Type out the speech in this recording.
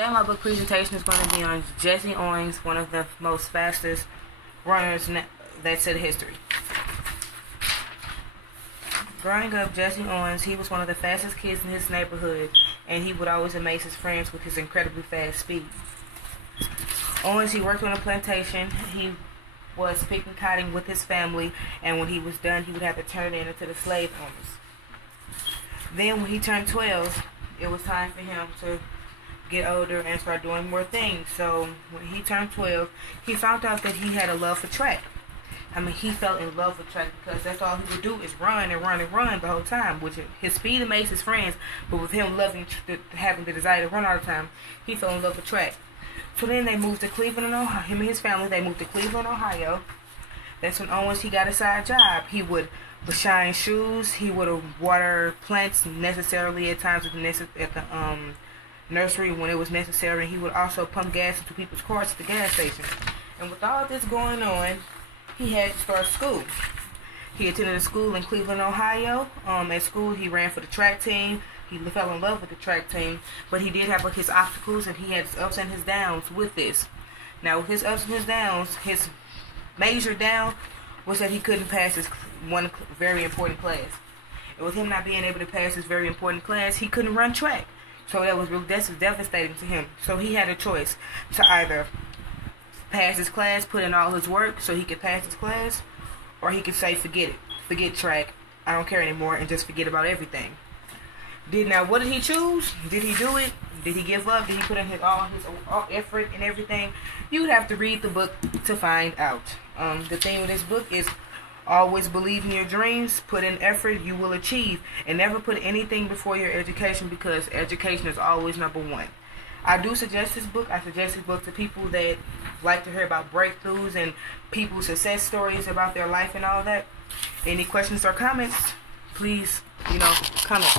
Today my book presentation is going to be on Jesse Owens, one of the most fastest runners that's in history. Growing up, Jesse Owens, he was one of the fastest kids in his neighborhood, and he would always amaze his friends with his incredibly fast speed. Owens, he worked on a plantation. He was picking cotton with his family, and when he was done, he would have to turn it into the slave owners. Then when he turned 12, it was time for him to get older and start doing more things. So when he turned 12, he found out that he had a love for track. He fell in love with track because that's all he would do is run and run and run the whole time, which his speed amazed his friends, but with him having the desire to run all the time, he fell in love with track. So then they moved to Cleveland, Ohio. Him and his family, they moved to Cleveland, Ohio. That's when Owens, he got a side job. He would shine shoes. He would water plants necessarily at times at the nursery when it was necessary. He would also pump gas into people's cars at the gas station. And with all this going on, he had to start school. He attended a school in Cleveland, Ohio. At school, he ran for the track team. He fell in love with the track team, but he did have his obstacles, and he had his ups and his downs with this. Now, with his ups and his downs, his major down was that he couldn't pass his one very important class. And with him not being able to pass his very important class, he couldn't run track. So that was devastating to him. So he had a choice to either pass his class, put in all his work so he could pass his class, or he could say, forget it. Forget track. I don't care anymore, and just forget about everything. Now, what did he choose? Did he do it? Did he give up? Did he put in all his effort and everything? You would have to read the book to find out. The theme of this book is always believe in your dreams, put in effort, you will achieve, and never put anything before your education, because education is always number one. I do suggest this book. I suggest this book to people that like to hear about breakthroughs and people's success stories about their life and all that. Any questions or comments, please, comment.